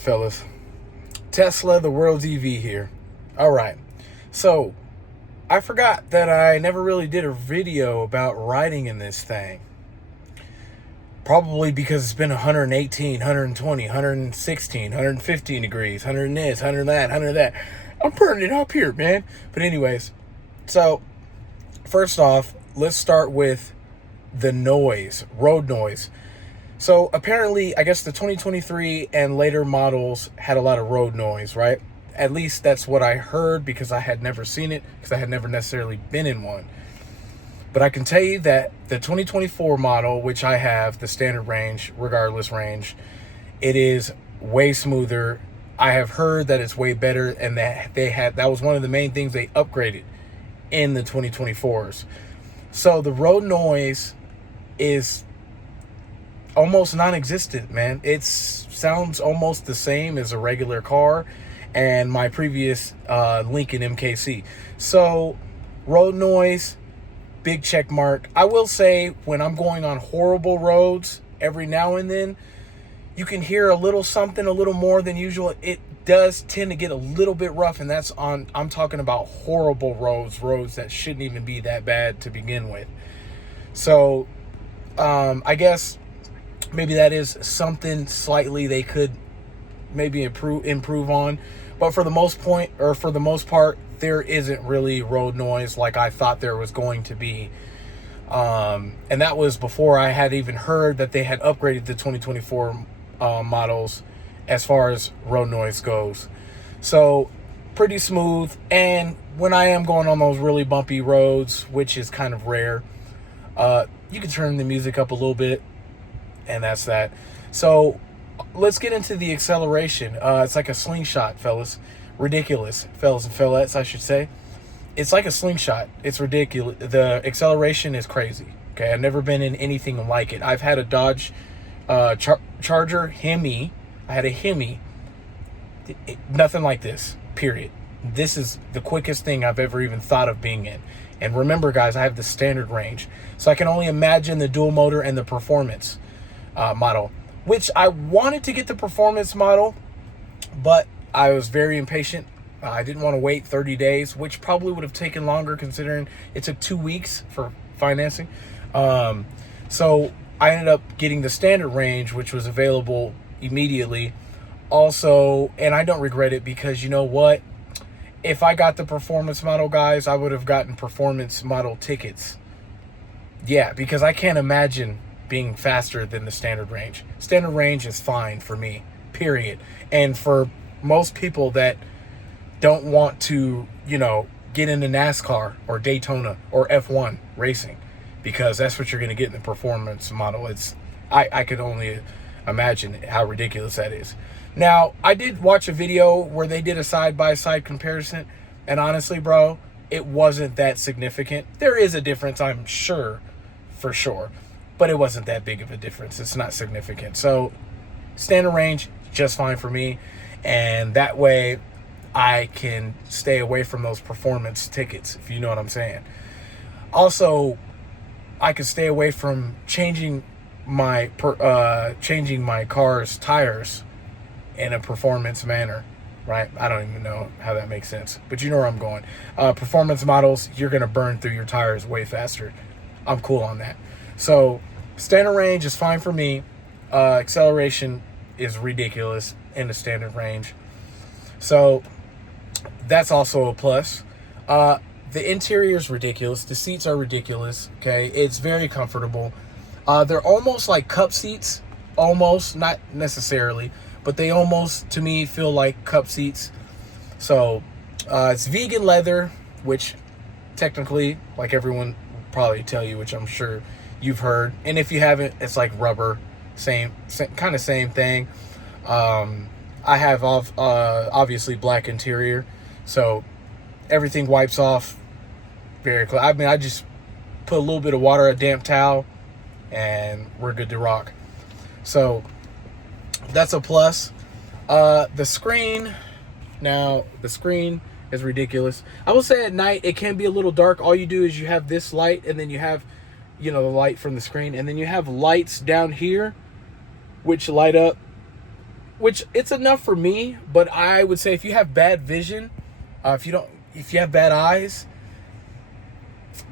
Fellas, Tesla, the world's EV here. All right. So, I forgot that I never really did a video about riding in this thing. Probably because it's been 118, 120, 116, 115 degrees, 100 this, 100 that, 100 that. I'm burning it up here, man. But anyways, so first off, let's start with the noise, road noise. So apparently, I guess the 2023 and later models had a lot of road noise, right? At least that's what I heard, because I had never seen it, because I had never necessarily been in one. But I can tell you that the 2024 model, which I have, the standard range, regardless range, it is way smoother. I have heard that it's way better, and that was one of the main things they upgraded in the 2024s. So the road noise is almost non-existent, man. It sounds almost the same as a regular car and my previous Lincoln MKC. So road noise, big check mark. I will say, when I'm going on horrible roads, every now and then you can hear a little something, a little more than usual. It does tend to get a little bit rough, and I'm talking about horrible roads that shouldn't even be that bad to begin with. So I guess maybe that is something slightly they could maybe improve on. But for the most part, there isn't really road noise like I thought there was going to be. And that was before I had even heard that they had upgraded the 2024 models as far as road noise goes. So pretty smooth. And when I am going on those really bumpy roads, which is kind of rare, you can turn the music up a little bit, and that's that. So let's get into the acceleration. It's like a slingshot, fellas. Ridiculous, fellas and fellettes, I should say. It's like a slingshot. It's ridiculous. The acceleration is crazy. Okay, I've never been in anything like it. I've had a Dodge Charger Hemi. I had a Hemi. Nothing like this, period. This is the quickest thing I've ever even thought of being in. And remember, guys, I have the standard range. So I can only imagine the dual motor and the performance model, which I wanted to get the performance model, but I was very impatient. I didn't want to wait 30 days, which probably would have taken longer considering it took 2 weeks for financing. So I ended up getting the standard range, which was available immediately. Also, and I don't regret it, because you know what? If I got the performance model, guys, I would have gotten performance model tickets. Yeah, because I can't imagine being faster than the standard range. Standard range is fine for me, period. And for most people that don't want to, get into NASCAR or Daytona or F1 racing, because that's what you're going to get in the performance model. I could only imagine how ridiculous that is. Now, I did watch a video where they did a side-by-side comparison, and honestly, bro, it wasn't that significant. There is a difference, I'm sure, for sure, but it wasn't that big of a difference. It's not significant. So standard range, just fine for me, and that way I can stay away from those performance tickets, if you know what I'm saying. Also, I could stay away from changing my car's tires in a performance manner, right? I don't even know how that makes sense, but you know where I'm going. Performance models, you're going to burn through your tires way faster. I'm cool on that. So standard range is fine for me. Acceleration is ridiculous in the standard range. So that's also a plus. The interior is ridiculous. The seats are ridiculous. Okay, it's very comfortable. They're almost like cup seats. Almost, not necessarily, but they almost, to me, feel like cup seats. So it's vegan leather, which technically, like everyone will probably tell you, which I'm sure you've heard. And if you haven't, it's like rubber. Same kind of same thing. I have obviously black interior, so everything wipes off very clean. I mean, I just put a little bit of water, a damp towel, and we're good to rock. So that's a plus. The screen is ridiculous. I will say at night it can be a little dark. All you do is you have this light, and then you have, the light from the screen, and then you have lights down here which light up which it's enough for me. But I would say if you have bad vision, if you have bad eyes,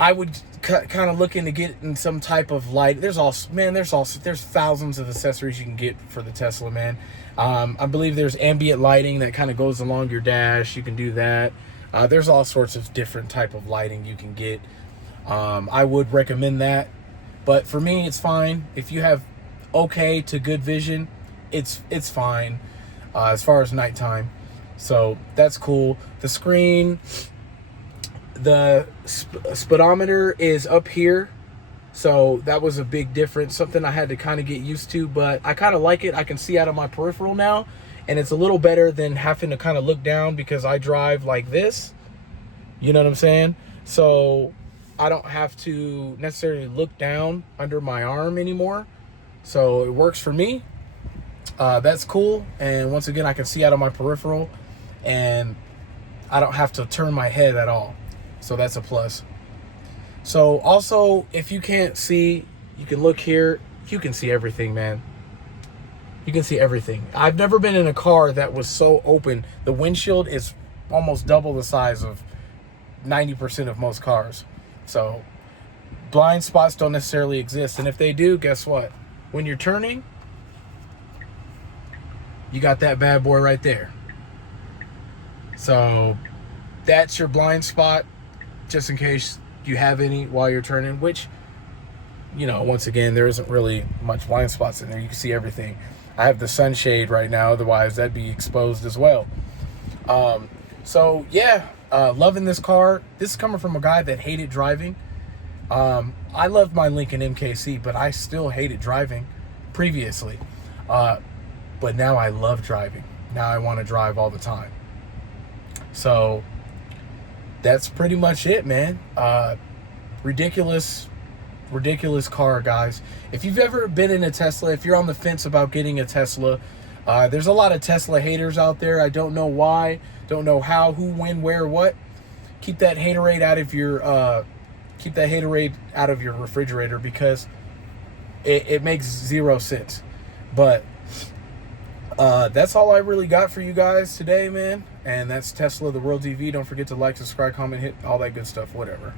I would kind of look into getting some type of light. There's thousands of accessories you can get for the Tesla, man. I believe there's ambient lighting that kind of goes along your dash. You can do that. There's all sorts of different type of lighting you can get. I would recommend that, but for me, it's fine. If you have okay to good vision, it's fine as far as nighttime. So that's cool. The screen, the speedometer is up here, so that was a big difference, something I had to kind of get used to, but I kind of like it. I can see out of my peripheral now, and it's a little better than having to kind of look down, because I drive like this, you know what I'm saying? So I don't have to necessarily look down under my arm anymore, so it works for me. That's cool, and once again, I can see out of my peripheral, and I don't have to turn my head at all. So that's a plus. So also, if you can't see, you can look here. You can see everything, man. You can see everything. I've never been in a car that was so open. The windshield is almost double the size of 90% of most cars. So blind spots don't necessarily exist. And if they do, guess what? When you're turning, you got that bad boy right there. So that's your blind spot, just in case you have any while you're turning, which, you know, once again, there isn't really much blind spots in there. You can see everything. I have the sunshade right now, otherwise that'd be exposed as well. So yeah, loving this car. This is coming from a guy that hated driving. I loved my Lincoln MKC, but I still hated driving previously. But now I love driving. Now I want to drive all the time. So that's pretty much it, man. Ridiculous car, guys. If you've ever been in a Tesla, if you're on the fence about getting a Tesla, there's a lot of Tesla haters out there. I don't know why, don't know how, who, when, where, what. Keep that haterade out of your refrigerator, because it makes zero sense. But that's all I really got for you guys today, man. And that's Tesla, the World TV. Don't forget to like, subscribe, comment, hit all that good stuff, whatever.